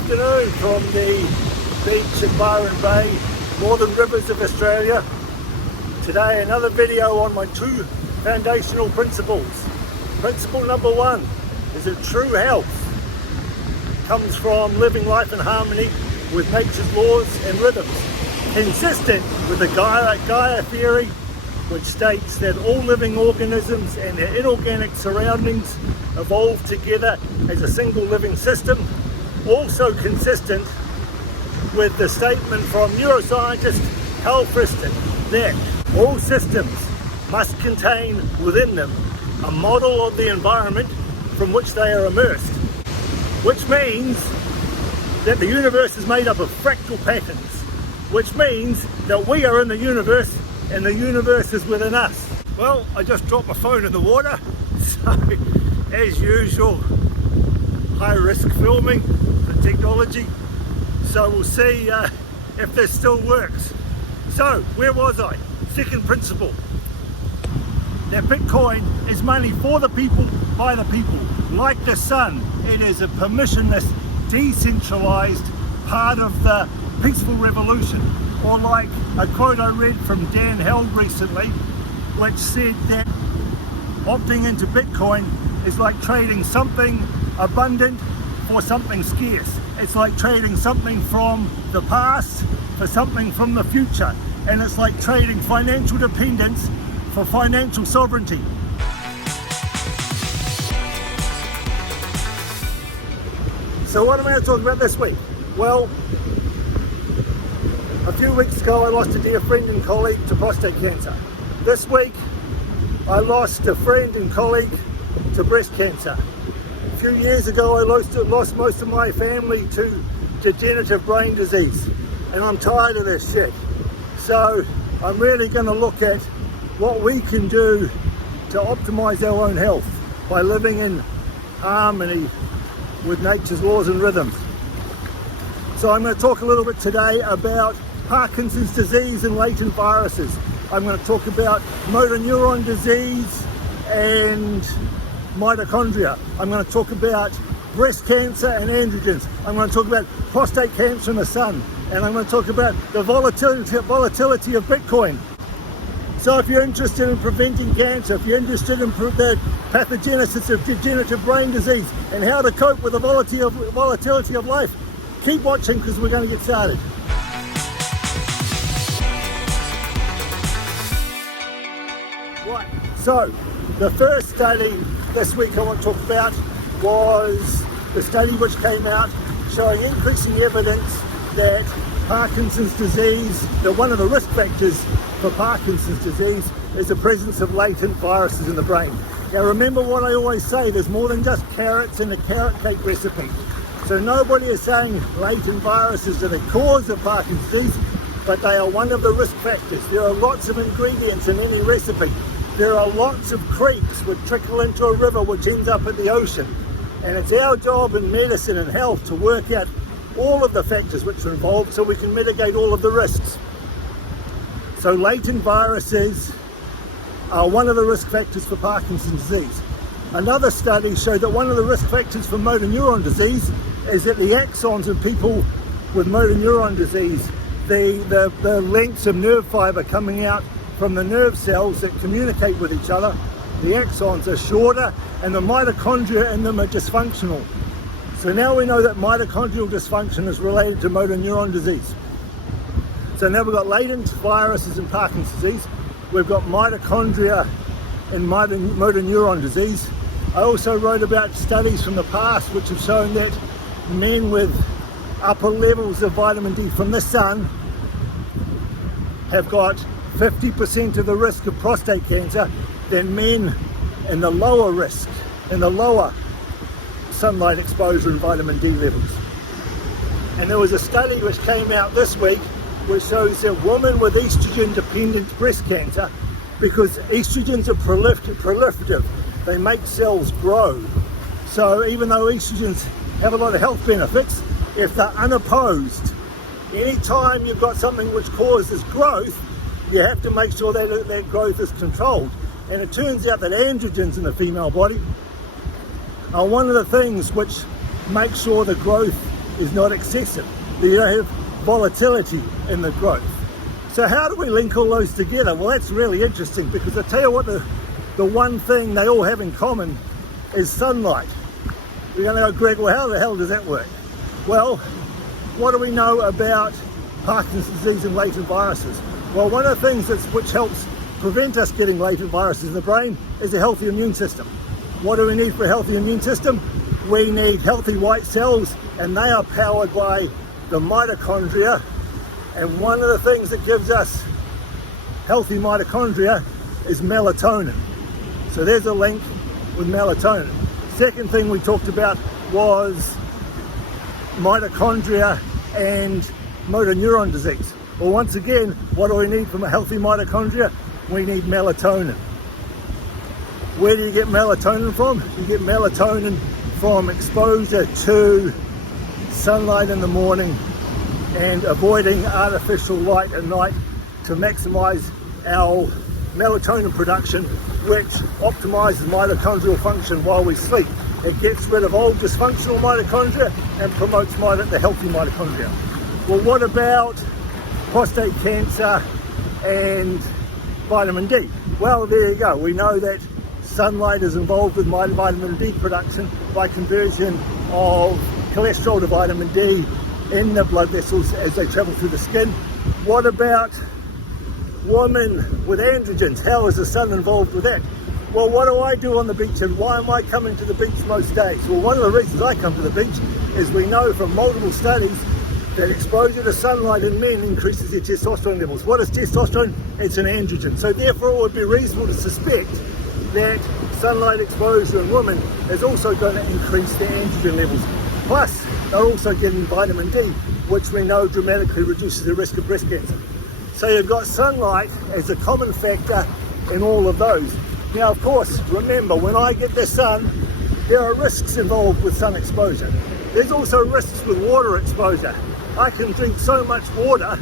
afternoon from the beach at Byron Bay, Northern Rivers of Australia. Today another video on my two foundational principles. Principle number one is that true health comes from living life in harmony with nature's laws and rhythms, consistent with the Gaia theory, which states that all living organisms and their inorganic surroundings evolve together as a single living system. Also consistent with the statement from neuroscientist Carl Friston that all systems must contain within them a model of the environment from which they are immersed, which means that the universe is made up of fractal patterns, which means that we are in the universe and the universe is within us. Well, I just dropped my phone in the water, so as usual, high risk filming for technology, so we'll see if this still works. So where was I? Second principle, that Bitcoin is money for the people, by the people. Like the sun, it is a permissionless, decentralized part of the peaceful revolution. Or like a quote I read from Dan Held recently, which said that opting into Bitcoin is like trading something abundant for something scarce. It's like trading something from the past for something from the future. And it's like trading financial dependence for financial sovereignty. So what am I going to talk about this week? Well, a few weeks ago I lost a dear friend and colleague to prostate cancer. This week I lost a friend and colleague to breast cancer. A few years ago I lost most of my family to degenerative brain disease, and I'm tired of this shit. So I'm really going to look at what we can do to optimize our own health by living in harmony with nature's laws and rhythms. So I'm going to talk a little bit today about Parkinson's disease and latent viruses. I'm going to talk about motor neuron disease and mitochondria. I'm going to talk about breast cancer and androgens. I'm going to talk about prostate cancer in the sun. And I'm going to talk about the volatility of Bitcoin. So if you're interested in preventing cancer, if you're interested in the pathogenesis of degenerative brain disease and how to cope with the volatility of life, keep watching because we're going to get started. Right, so the first study this week I want to talk about was the study which came out showing increasing evidence that Parkinson's disease, that one of the risk factors for Parkinson's disease is the presence of latent viruses in the brain. Now remember what I always say, there's more than just carrots in a carrot cake recipe. So nobody is saying latent viruses are the cause of Parkinson's disease, but they are one of the risk factors. There are lots of ingredients in any recipe. There are lots of creeks which trickle into a river which ends up at the ocean. And it's our job in medicine and health to work out all of the factors which are involved so we can mitigate all of the risks. So latent viruses are one of the risk factors for Parkinson's disease. Another study showed that one of the risk factors for motor neuron disease is that the axons in people with motor neuron disease, the lengths of nerve fiber coming out from the nerve cells that communicate with each other, the axons are shorter and the mitochondria in them are dysfunctional. So now we know that mitochondrial dysfunction is related to motor neuron disease. So now we've got latent viruses in Parkinson's disease, we've got mitochondria in motor neuron disease. I also wrote about studies from the past which have shown that men with upper levels of vitamin D from the sun have got 50% of the risk of prostate cancer than men in the lower risk, in the lower sunlight exposure and vitamin D levels. And there was a study which came out this week which shows that women with estrogen dependent breast cancer, because estrogens are proliferative, they make cells grow. So even though estrogens have a lot of health benefits, if they're unopposed, anytime you've got something which causes growth, you have to make sure that that growth is controlled. And it turns out that androgens in the female body are one of the things which make sure the growth is not excessive. You don't have volatility in the growth. So how do we link all those together? Well, that's really interesting, because I tell you what, the one thing they all have in common is sunlight. You're going to go, Greg, well, how the hell does that work? Well, what do we know about Parkinson's disease and latent viruses? Well, one of the things which helps prevent us getting latent viruses in the brain is a healthy immune system. What do we need for a healthy immune system? We need healthy white cells, and they are powered by the mitochondria. And one of the things that gives us healthy mitochondria is melatonin. So there's a link with melatonin. Second thing we talked about was mitochondria and motor neuron disease. Well, once again, what do we need from a healthy mitochondria? We need melatonin. Where do you get melatonin from? You get melatonin from exposure to sunlight in the morning and avoiding artificial light at night to maximize our melatonin production, which optimizes mitochondrial function while we sleep. It gets rid of old dysfunctional mitochondria and promotes the healthy mitochondria. Well, what about prostate cancer and vitamin D? Well, there you go. We know that sunlight is involved with vitamin D production by conversion of cholesterol to vitamin D in the blood vessels as they travel through the skin. What about women with androgens? How is the sun involved with that? Well, what do I do on the beach, and why am I coming to the beach most days? Well, one of the reasons I come to the beach is we know from multiple studies that exposure to sunlight in men increases their testosterone levels. What is testosterone? It's an androgen. So therefore it would be reasonable to suspect that sunlight exposure in women is also going to increase their androgen levels. Plus, they're also getting vitamin D, which we know dramatically reduces the risk of breast cancer. So you've got sunlight as a common factor in all of those. Now, of course, remember, when I get the sun, there are risks involved with sun exposure. There's also risks with water exposure. I can drink so much water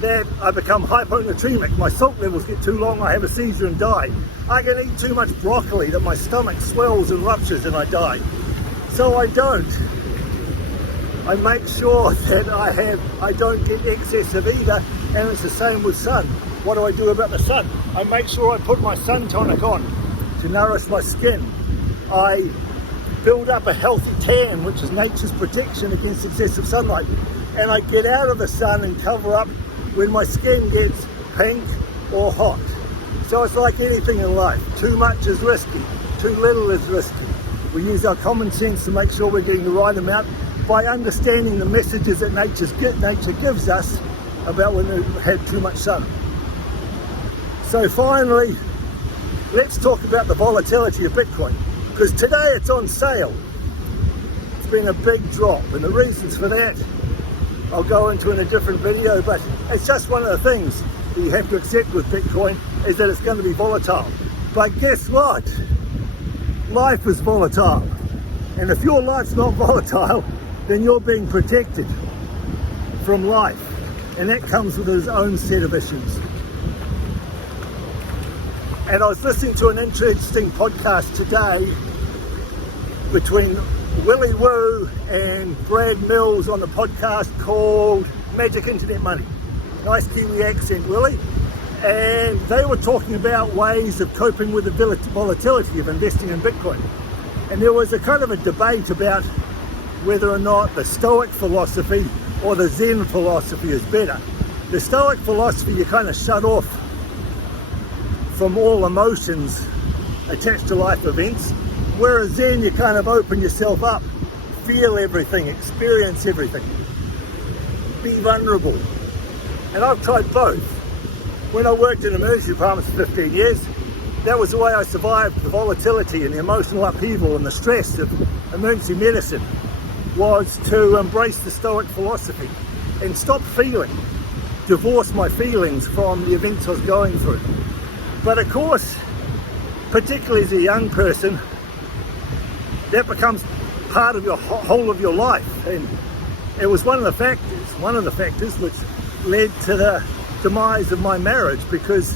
that I become hyponatremic. My salt levels get too long, I have a seizure and die. I can eat too much broccoli that my stomach swells and ruptures and I die. So I don't. I make sure that I don't get excess of either, and it's the same with sun. What do I do about the sun? I make sure I put my sun tonic on to nourish my skin. I build up a healthy tan, which is nature's protection against excessive sunlight. And I get out of the sun and cover up when my skin gets pink or hot. So it's like anything in life. Too much is risky, too little is risky. We use our common sense to make sure we're getting the right amount by understanding the messages that nature gives us about when we've had too much sun. So finally, let's talk about the volatility of Bitcoin, because today it's on sale. It's been a big drop, and the reasons for that I'll go into in a different video, but it's just one of the things that you have to accept with Bitcoin, is that it's going to be volatile. But guess what? Life is volatile, and if your life's not volatile, then you're being protected from life, and that comes with its own set of issues. And I was listening to an interesting podcast today between Willie Woo and Brad Mills on the podcast called Magic Internet Money. Nice Kiwi accent, Willie. And they were talking about ways of coping with the volatility of investing in Bitcoin. And there was a kind of a debate about whether or not the Stoic philosophy or the Zen philosophy is better. The Stoic philosophy, you kind of shut off from all emotions attached to life events, whereas Zen, you kind of open yourself up, feel everything, experience everything, be vulnerable. And I've tried both. When I worked in emergency departments for 15 years, that was the way I survived the volatility and the emotional upheaval and the stress of emergency medicine, was to embrace the Stoic philosophy and stop feeling, divorce my feelings from the events I was going through. But of course, particularly as a young person, that becomes part of your whole of your life. And it was one of the factors which led to the demise of my marriage, because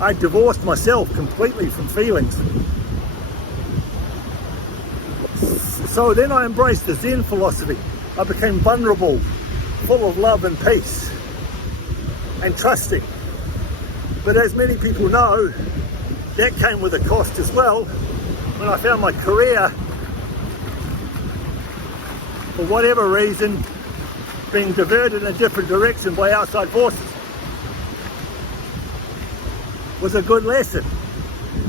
I divorced myself completely from feelings. So then I embraced the Zen philosophy. I became vulnerable, full of love and peace, and trusting. But as many people know, that came with a cost as well. When I found my career, for whatever reason, being diverted in a different direction by outside forces, was a good lesson.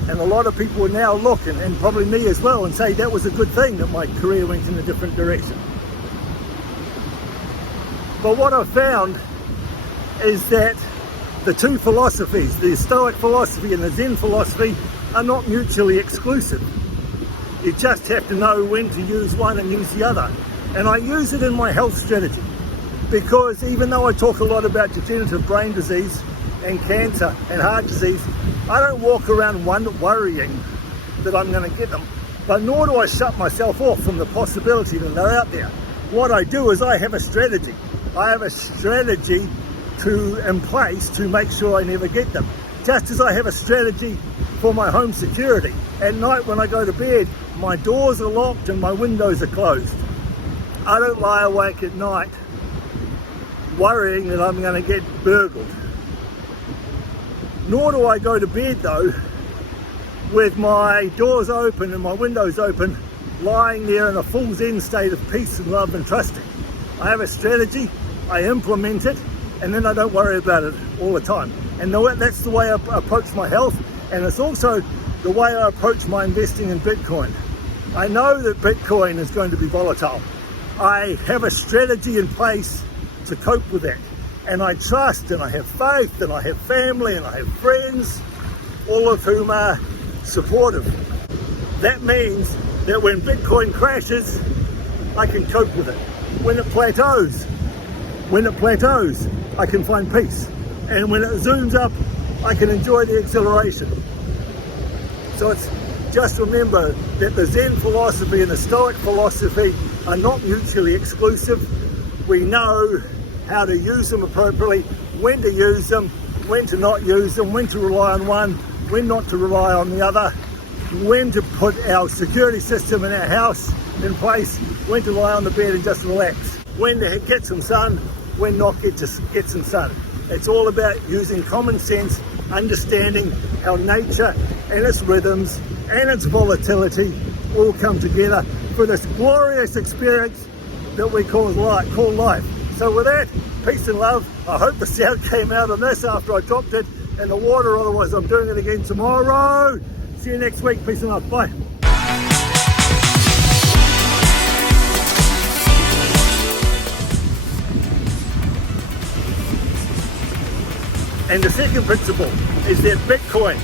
And a lot of people will now look, and probably me as well, and say that was a good thing that my career went in a different direction. But what I've found is that the two philosophies, the Stoic philosophy and the Zen philosophy, are not mutually exclusive. You just have to know when to use one and use the other. And I use it in my health strategy, because even though I talk a lot about degenerative brain disease and cancer and heart disease, I don't walk around worrying that I'm going to get them, but nor do I shut myself off from the possibility that they're out there. What I do is I have a strategy. I have a strategy in place to make sure I never get them. Just as I have a strategy for my home security. At night when I go to bed, my doors are locked and my windows are closed. I don't lie awake at night worrying that I'm going to get burgled. Nor do I go to bed though with my doors open and my windows open, lying there in a full Zen state of peace and love and trusting. I have a strategy, I implement it, and then I don't worry about it all the time. And that's the way I approach my health, and it's also the way I approach my investing in Bitcoin. I know that Bitcoin is going to be volatile. I have a strategy in place to cope with that. And I trust, and I have faith, and I have family, and I have friends, all of whom are supportive. That means that when Bitcoin crashes, I can cope with it. When it plateaus, I can find peace. And when it zooms up, I can enjoy the exhilaration. So it's just remember that the Zen philosophy and the Stoic philosophy are not mutually exclusive. We know how to use them appropriately, when to use them, when to not use them, when to rely on one, when not to rely on the other, when to put our security system in our house in place, when to lie on the bed and just relax, when to get some sun, when not get some sun. It's all about using common sense, understanding how nature and its rhythms and its volatility all come together for this glorious experience that we call life. So with that, peace and love. I hope the sound came out on this after I dropped it in the water, otherwise I'm doing it again tomorrow. See you next week. Peace and love. Bye. And the second principle is that Bitcoin